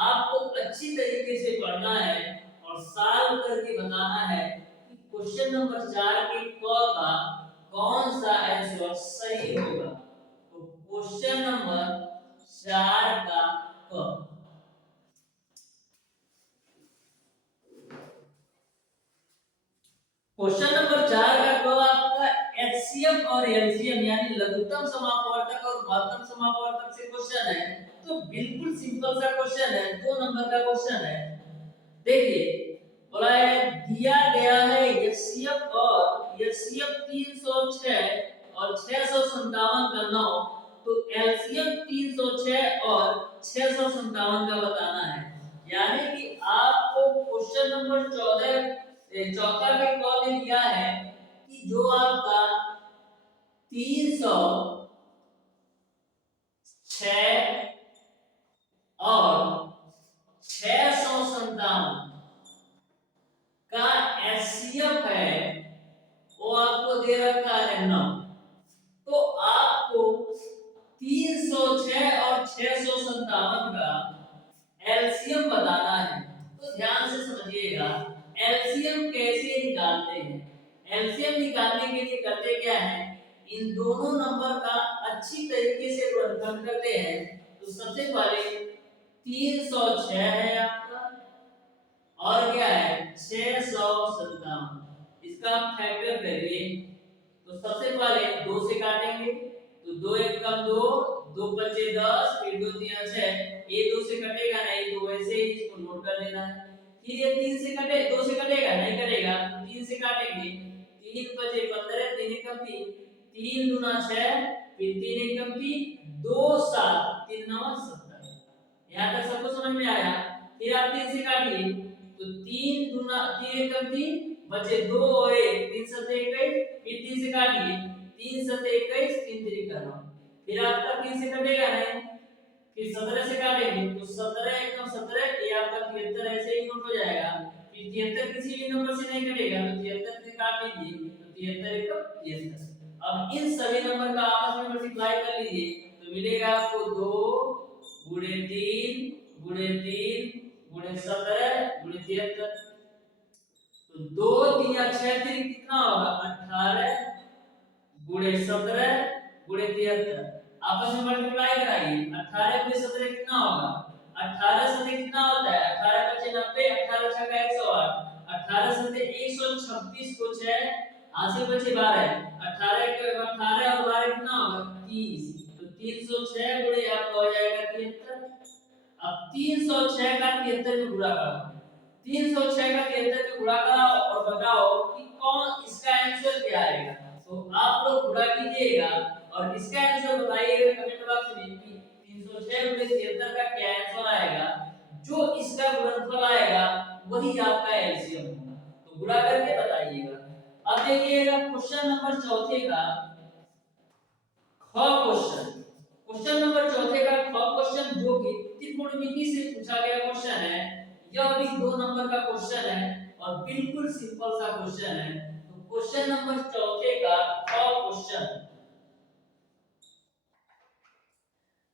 आपको अच्छी तरीके से पढ़ना है और सॉल्व करके बताना है कि क्वेश्चन नंबर 4 के क का कौन सा आंसर सही होगा। तो क्वेश्चन नंबर 4 का क, क्वेश्चन नंबर 4 का क आपका एचसीएफ और एलसीएम यानी लघुत्तम समापवर्तक और महत्तम समापवर्तक से क्वेश्चन है। तो बिल्कुल सिंपल सा क्वेश्चन है, 2 नंबर का क्वेश्चन है। देखिए बोला है दिया गया है एचसीएफ और एचसीएफ 306 और 657 का 9, तो एलसीएम 306 और 657 का बताना है। यानी कि आपको क्वेश्चन नंबर 14 चौथा में क में दिया है कि जो आपका 306 और 657 का एचसीएफ है वो आपको दे रखा है 9। तो आपको 306 और 657 का एलसीएम बताना है। तो ध्यान से समझिएगा एलसीएम कैसे निकालते हैं। एलसीएम निकालने के लिए करते क्या है, इन दोनों नंबर का अच्छी तरीके से गुणनखंड करते हैं। तो सबसे पहले 306 है आपका और क्या है 657, इसका आप फैक्टर करिए। तो सबसे पहले 2 से काटेंगे तो 2 1 कम 2, 2 5 10, फिर 2 3 6, ये 2 से कटेगा नहीं तो वैसे ही इसको नोट कर लेना है। फिर ये 3 से कटे 2 से कटेगा नहीं कटेगा, 3 से काटेंगे 3 5 15, 3 1 कम 3, 3 दूना 6, फिर 3 1 कम 3, 2 7, 3 9 17। यहाँ तक सबको समझ में आया। फिर आप 3 से काटिए तो 3 दूना 3 1 कम 3, बचे 2 और 1, 3 सते 21, फिर 3 से काटिए, 3 सते 21, 3 3 9, फिर आपका 3 से कटेगा नहीं, फिर 17 से काटेंगे तो 17 एकम 17, ये आपका 73 ऐसे ही नोट हो जाएगा। फिर 73 किसी भी नंबर से नहीं कटेगा तो 73 से काट लीजिए तो 73 एकम 73। अब इन सभी नंबर का आपस में मल्टीप्लाई कर लीजिए तो मिलेगा आपको 2 गुणे 3 गुणे 3 गुणे 17 गुणे 73। तो 2 3 या 6 3 कितना होगा 18 गुणे 17 गुणे 73, आपस में मल्टीप्लाई कराइए। 18 गुणे 17 कितना होगा 18 सते कितना होता है 18 पचे 90, 18 छक्का 108, 18 सते 126 को 6 हाथ से बचे 12, 18 के 18 और 12 कितना होगा 30, तो 306 गुणे आपका हो जाएगा 73। अब 306 का 73 में गुणा करो, 306 का 73 में गुणा कराओ और बताओ कि कौन इसका आंसर क्या आएगा। तो आप लोग गुणा कीजिएगा और इसका आंसर बताइएगा कमेंट बॉक्स में कि 306 में 73 का क्या आंसर आएगा। जो इसका गुणनफल आएगा वही आपका एलसीएम होगा, तो गुणा करके बताइएगा। अब देखिएगा क्वेश्चन नंबर चौथे का ख क्वेश्चन, क्वेश्चन नंबर चौथे का ख क्वेश्चन जो कि त्रिकोणमिति से पूछा गया क्वेश्चन है। यह भी 2 नंबर का क्वेश्चन है और बिल्कुल सिंपल सा क्वेश्चन है। तो क्वेश्चन नंबर चौथे का ख क्वेश्चन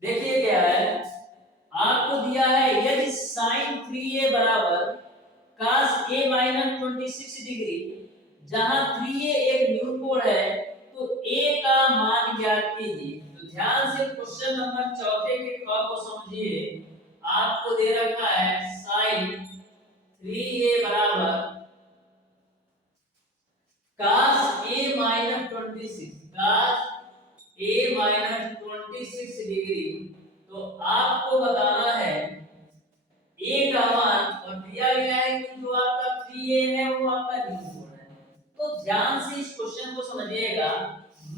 देखिए क्या है, आपको दिया है यदि sin 3a बराबर cos a - 26 डिग्री, जहां 3a एक न्यू कोण है तो a का मान ज्ञात कीजिए। तो ध्यान से क्वेश्चन नंबर चौथे के ख को समझिए। आपको दे रखा है sin 3a बराबर cos a - 26, cos a - 26 degree. तो आपको बताना है a का मान और दिया गया है कि जो आपका 3a है वो आपका न्यू कोण है। तो ध्यान से इस क्वेश्चन को समझिएगा।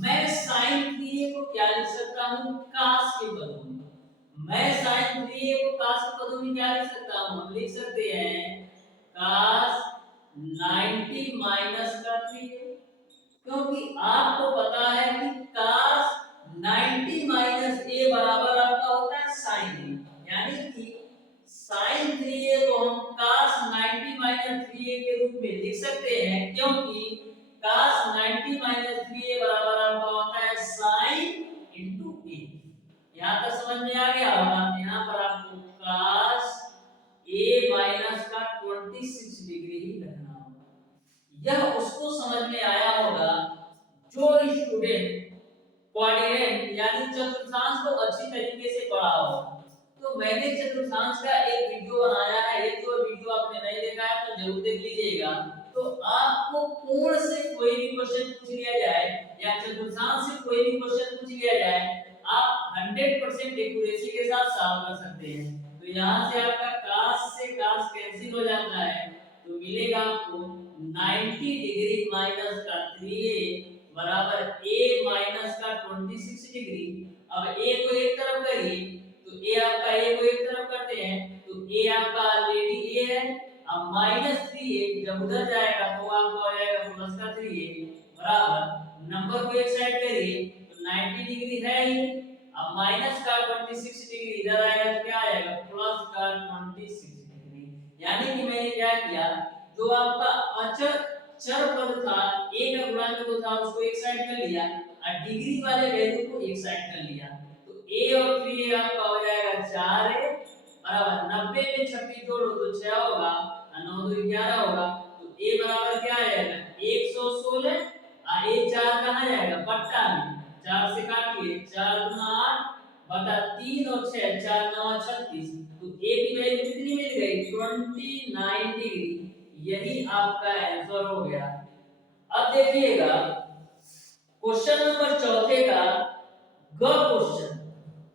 मैं sin 3a को क्या लिख सकता हूं cos के पदों में। मैं sin 3a को cos के पदों में क्या लिख सकता हूं, हम लिख सकते हैं cos 90 माइनस का 3a, क्योंकि आपको पता है कि cos 90 माइनस a बराबर आपका होता है sin a, यानी कि sin 3a को हम cos 90 माइनस 3a के रूप में लिख सकते हैं, क्योंकि cos 90 माइनस 3a बराबर आपका होता है sin into a। यहां तक समझ में आ गया होगा। यहां पर आपको cos a माइनस का 26 डिग्री ही रखना होगा। यह उसको समझ में आया होगा जो स्टूडेंट क्वाड्रेंट यानी चतुर्थांश को अच्छी तरीके से पढ़ा हो। तो मैंने चतुर्थांश का एक वीडियो बनाया है, ये जो वीडियो आपने नहीं देखा है तो जरूर देख लीजिएगा। तो आपको कोण से कोई भी क्वेश्चन पूछ लिया जाए या चतुर्थांश से कोई भी क्वेश्चन पूछ लिया जाए, आप 100% एक्यूरेसी के साथ सॉल्व कर सकते हैं। तो यहां से आपका cos से cos कैंसिल हो जाता है, तो मिलेगा आपको 90 डिग्री माइनस का 3a बराबर a माइनस का 26 डिग्री। अब a को एक तरफ करिए तो a आपका a को एक तरफ करते हैं तो a आपका ऑलरेडी a है। अब माइनस 3a जब उधर जाएगा तो आपका हो जाएगा प्लस का 3a बराबर नंबर को एक साइड करिए तो 90 डिग्री है ही। अब माइनस का 26 डिग्री इधर आएगा तो क्या आएगा प्लस का 26 डिग्री। यानी कि मैंने क्या किया, जो आपका अचर चर पद था a का गुणांक जो था उसको एक साइड कर लिया और डिग्री वाले वैल्यू को एक साइड कर लिया। तो a और 3a आपका हो जाएगा 4a बराबर 90 में 26 जोड़ो तो 6 होगा और 9 2 11 होगा। तो a बराबर क्या आएगा 116 और a 4 कहां जाएगा बट्टा में, 4 से काटिए 4 गुना 8 बटा 3 और 6 4 9 36। तो a की वैल्यू कितनी मिल गई 29 डिग्री। यही आपका आंसर हो गया। अब देखिएगा क्वेश्चन नंबर चौथे का ग क्वेश्चन,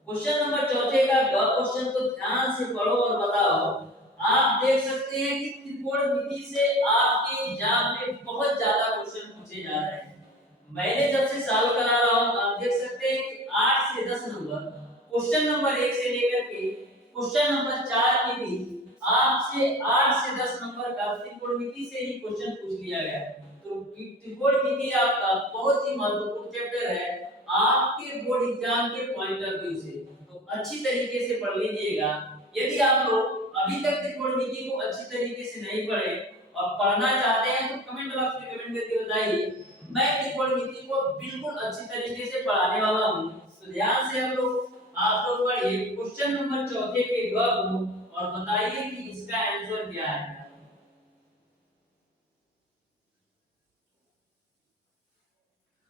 क्वेश्चन नंबर चौथे का ग क्वेश्चन को ध्यान से पढ़ो और बताओ। आप देख सकते हैं कि त्रिकोणमिति से आपके एग्जाम में बहुत ज्यादा क्वेश्चन पूछे जा रहे हैं। मैंने जब से सॉल्व करा रहा हूं आप देख सकते हैं कि 8 से 10 नंबर क्वेश्चन नंबर 1 से लेकर के क्वेश्चन नंबर 4 के बीच आपसे 8 से 10 नंबर का त्रिकोणमिति से ही क्वेश्चन पूछ लिया गया। तो त्रिकोणमिति आपका बहुत ही महत्वपूर्ण चैप्टर है आपके बोर्ड एग्जाम के पॉइंट ऑफ व्यू से, तो अच्छी तरीके से पढ़ लीजिएगा। यदि आप लोग अभी तक त्रिकोणमिति को अच्छी तरीके से नहीं पढ़े और पढ़ना चाहते हैं तो कमेंट बॉक्स में कमेंट करके बताइए, मैं त्रिकोणमिति को बिल्कुल अच्छी तरीके से पढ़ाने वाला हूं। तो ध्यान से आप लोग पढ़िए क्वेश्चन नंबर 4 के ग को और बताइए कि इसका आंसर क्या है।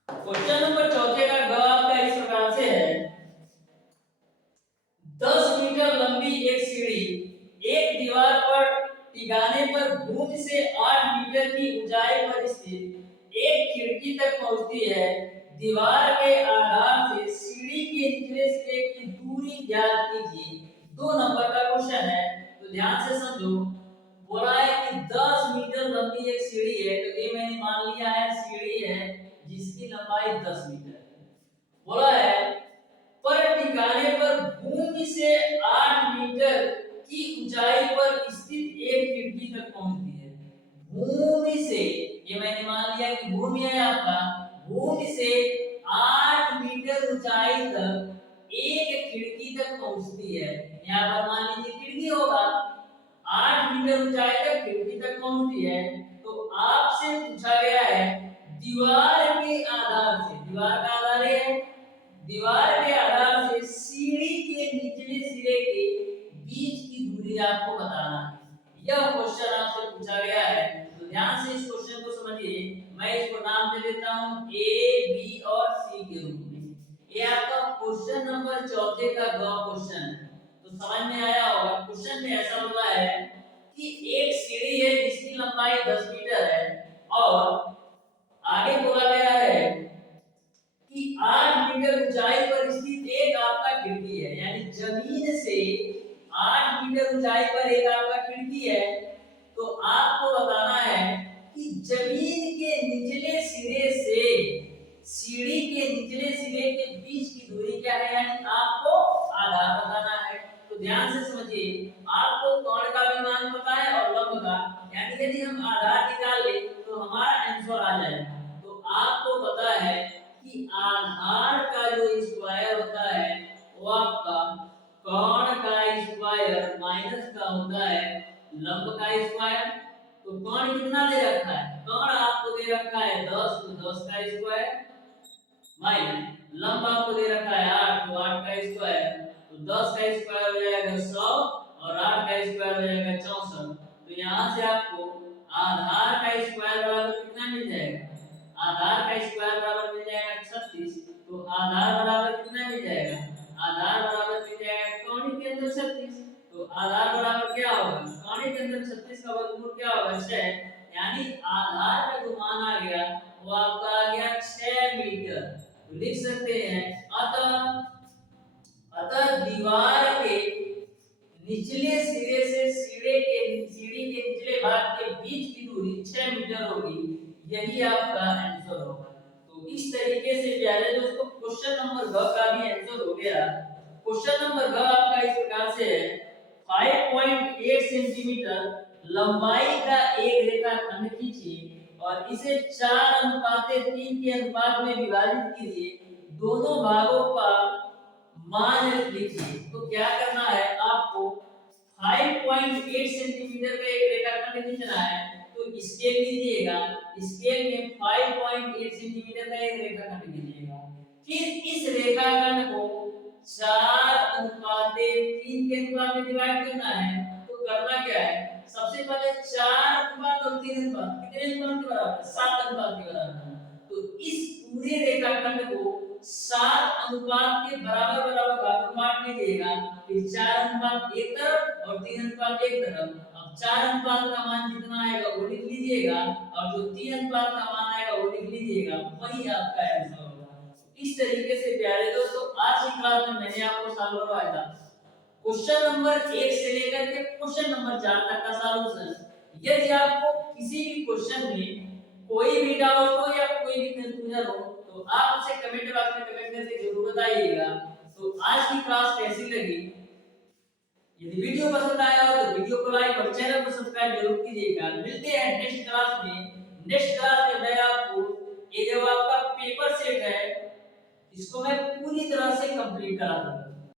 क्वेश्चन नंबर 4 का ग आपका इस प्रकार से है, 10 मीटर लंबी एक सीढ़ी एक दीवार पर टिकाने पर भूमि से 8 मीटर की ऊंचाई पर स्थित एक खिड़की तक पहुंचती है। दीवार के आधार से सीढ़ी के निचले सिरे की दूरी ज्ञात कीजिए। 2 नंबर का क्वेश्चन है, तो ध्यान से समझो। बोला है कि 10 मीटर लंबी एक सीढ़ी है, तो ये मैंने मान लिया है सीढ़ी है जिसकी लंबाई 10 मीटर है। बोला है पर टिकाने पर भूमि से 8 मीटर की ऊंचाई पर स्थित एक खिड़की तक पहुंचती है। भूमि से, ये मैंने मान लिया कि भूमि है आपका, भूमि से 8 मीटर ऊंचाई तक एक खिड़की तक पहुंचती है। यहाँ पर मान लीजिए खिड़की होगा, 8 मीटर ऊंचाई तक खिड़की तक पहुंचती है। तो आपसे पूछा गया है दीवार के आधार से, दीवार का आधार है, दीवार के आधार से सीढ़ी के निचले सिरे के बीच की दूरी आपको बताना है। यह क्वेश्चन आपसे पूछा गया है, तो ध्यान से इस क्वेश्चन को समझिए। मैं इसको नाम दे देता हूं ए, बी और सी के रूप में। ये आपका क्वेश्चन नंबर 4 का ग क्वेश्चन है, तो समझ में आया होगा। क्वेश्चन में ऐसा बोला है कि एक सीढ़ी है जिसकी लंबाई 10 मीटर है और आगे बोला गया है कि 8 मीटर ऊंचाई पर स्थित एक आपका खिड़की है, यानी जमीन से 8 मीटर ऊंचाई पर एक आपका खिड़की है। तो आपको बताना है कि जमीन के निचले सिरे से सीढ़ी के निचले सिरे के बीच की दूरी क्या है, यानी आपको आधार बताना है। तो ध्यान से समझिए, आपको कोण का भी मान पता है और लंब का, यानी यदि हम आधार निकाल ले तो हमारा आंसर आ जाएगा। तो आपको पता है कि आधार का जो स्क्वायर होता है वो आपका कोण का स्क्वायर माइनस का होता है लंब का स्क्वायर। तो कोण कितना दे रखा है, कोण आपको दे रखा है 10, तो 10 का स्क्वायर माइनस लंब आपको दे रखा है 8, तो 8 का स्क्वायर, तो 10 का स्क्वायर हो जाएगा 100 और 8 का स्क्वायर हो जाएगा 64। तो यहां से आपको आधार का स्क्वायर बराबर कितना मिल जाएगा, आधार का स्क्वायर बराबर मिल जाएगा 36। तो आधार बराबर कितना मिल जाएगा, आधार बराबर मिल जाएगा कोण के अंदर 36। तो आधार बराबर क्या होगा, कोण के अंदर 36 का वर्गमूल क्या होगा 6, यानी आधार का जो मान आ गया वो आपका आ गया 6 मीटर। तो लिख सकते हैं अतः दीवार के निचले सिरे से सीढ़ी के निचले भाग के बीच की दूरी 6 मीटर होगी, यही आपका आंसर होगा। तो इस तरीके से प्यारे दोस्तों क्वेश्चन नंबर ग का भी आंसर हो गया। क्वेश्चन नंबर ग आपका इस प्रकार से है, 5.8 सेंटीमीटर लंबाई का एक रेखाखंड खींचिए और इसे 4:3 के अनुपात में विभाजित कीजिए। दोनों भागों का मान लिखिए। तो क्या करना है आपको, 5.8 सेंटीमीटर का एक रेखाखंड खींचना है, तो स्केल लीजिएगा, स्केल में 5.8 सेंटीमीटर का एक रेखाखंड लीजिएगा। फिर इस रेखाखंड को 4:3 के अनुपात में डिवाइड करना है। तो करना क्या है, सबसे पहले 4 और 3 अनुपात कितने अनुपात के बराबर, 7 अनुपात के बराबर। तो इस पूरे रेखाखंड को 7 अनुपात के बराबर बराबर भाग में बांट लीजिएगा। फिर 4 अनुपात एक तरफ और 3 अनुपात एक तरफ। अब 4 अनुपात का मान जितना आएगा वो लिख लीजिएगा और जो 3 अनुपात का मान आएगा वो लिख लीजिएगा, वही आपका आंसर होगा। इस तरीके से प्यारे दोस्तों आज की क्लास में मैंने आपको सॉल्व करवाया था क्वेश्चन नंबर 1 से लेकर के क्वेश्चन नंबर 4 तक का सॉल्यूशन। यदि आपको किसी भी क्वेश्चन में कोई भी डाउट हो या कोई भी कंफ्यूजन हो तो आप उसे कमेंट बॉक्स में कमेंट करके जरूर बताइएगा। तो आज की क्लास कैसी लगी यदि वीडियो पसंद आया हो तो वीडियो को लाइक और चैनल को सब्सक्राइब जरूर कीजिएगा। मिलते हैं नेक्स्ट क्लास में। नेक्स्ट क्लास में मैं आपको ये जो आपका पेपर सेट है इसको मैं पूरी तरह से कंप्लीट करा दूंगा।